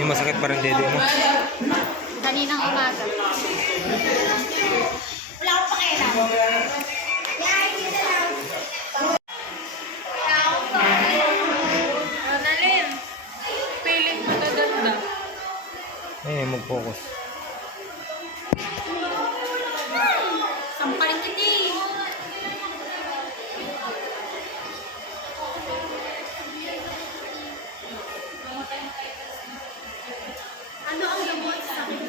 Yung masakit pa rin dede mo? Kaninang umaga. Wala akong pakialam. Nalin. Piling mo na ganda. Eh, mag-focus. Sampaling kita eh. Ano ang gamot sa akin?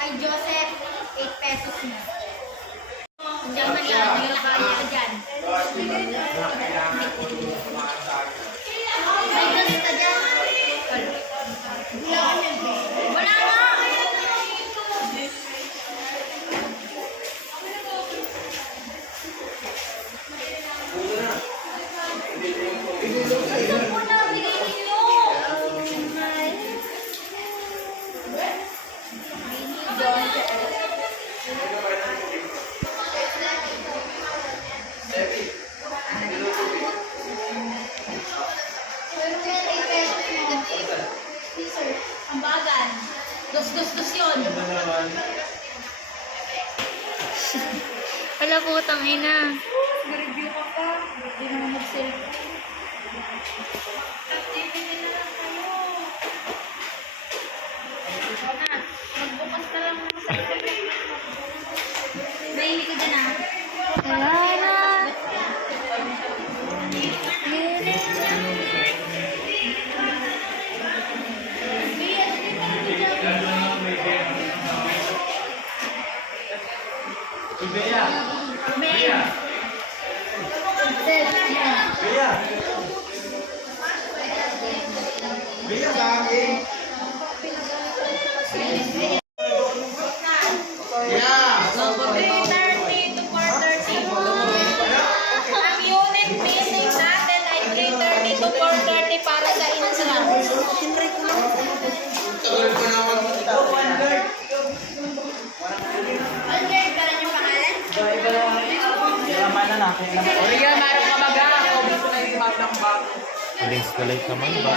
Ay, Joseph, 8 pesos na. Diyan man yan, may lakaya ka dyan. May ganito dyan. Wala na! Ambagan. Dos yun. Wala putang ina. Nag-review ka pa. Hindi naman mag-sell. Magbukas ka lang. Mahilig ko dyan ah. Wala na. Para sa inasal. Alger, para niyo pangalan? Origa, meron ka baga. Ako gusto na yung ng bago. Links na light naman ba?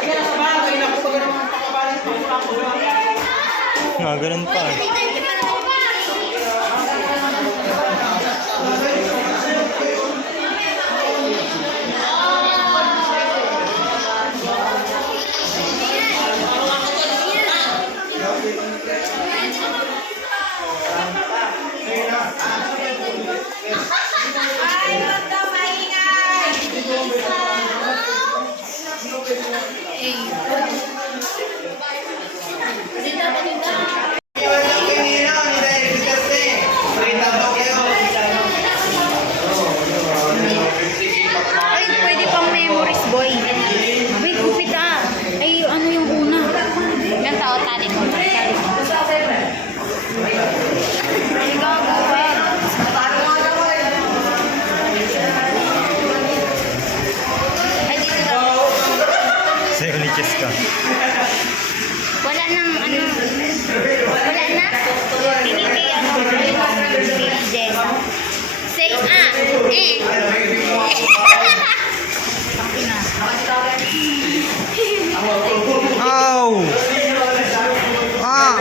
Sige na sa bagay. Nakupaga naman pakabalan sa pagkakulang. Nga, ganun pa eh. Ay, pwede pang memories, boy. Wait, gupit ah. Ay, ano yung una? Ilang tao tali mo? Ay, gagawin. Ay, dito daw. Sa'yo ni Chess ka. Wala nang ano. Wala na. Pinigay ano? Jess. Say Ow! Ah!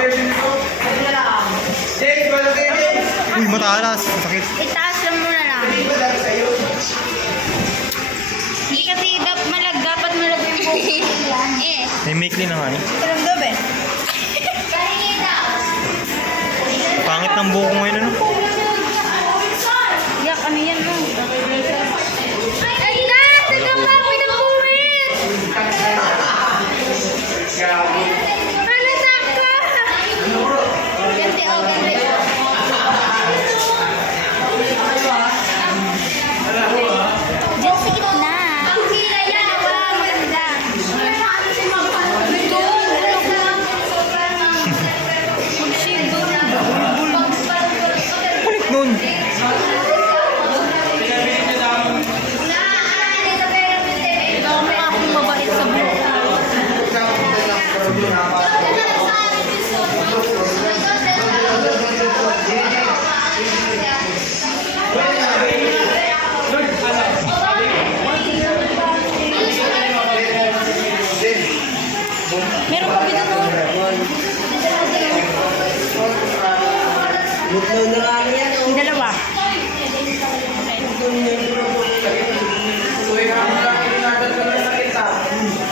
Uy, matalas. Sakit. Itaas lang muna lang. Hindi kasi May maikli na nga eh. Paramdam eh. Pangit ng buhok ko ngayon ano? Yak, ano yan mo? Ay na! Tagang kapoy ng buwit! Halatak ka! Ganti o, ganti o. Diyan sa gitna. Ang hila yan, wala maganda. Mag-shave doon. Kulit nun! Ikaw may akong mabait sa buhok. Meron pa dito mo. Yung dalawa.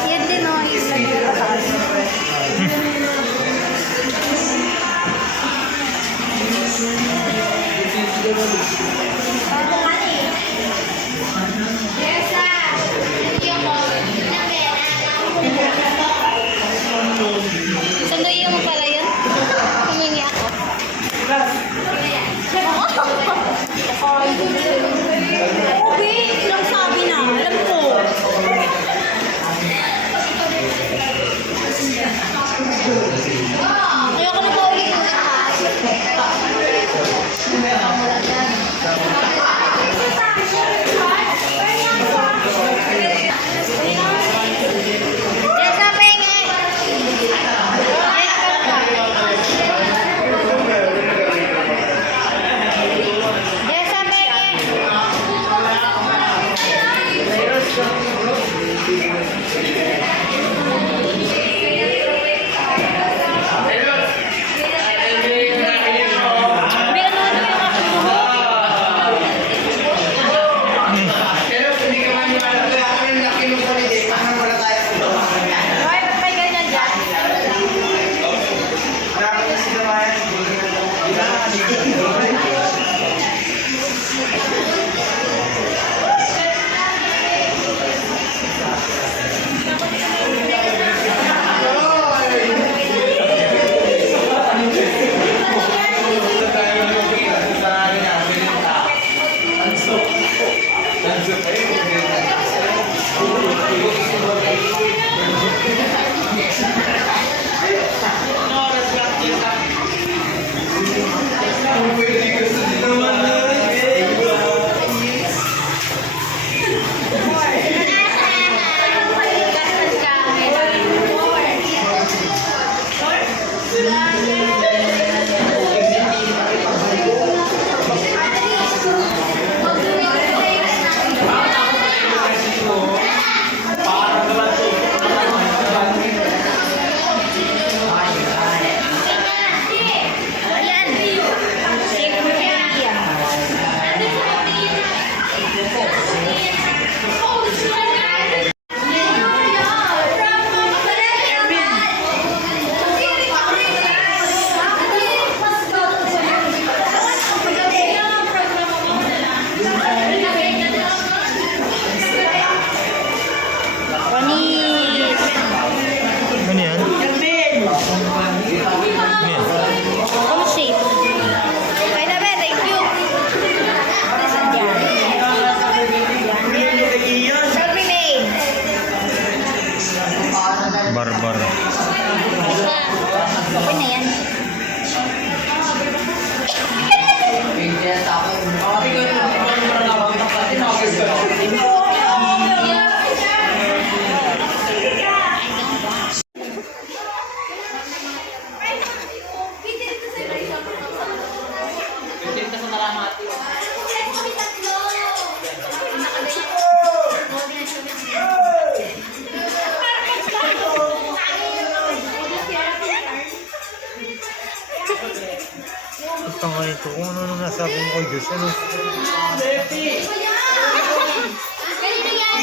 Yan din o. Yung pataas. Sunduin mo pala yun? Humingi ako. Okay, ilang sabi na. Alam ko. Ayoko na paulit yung lahat. Jessa, pengen! Jessa, pengen! May ano-ano yung aking buhok. Ay, ba't may ganyan dyan? Barbar. Okay na yan. Ang nga ito, kung ano nang nasabi mo kay Diyos, ano? Ganito yan.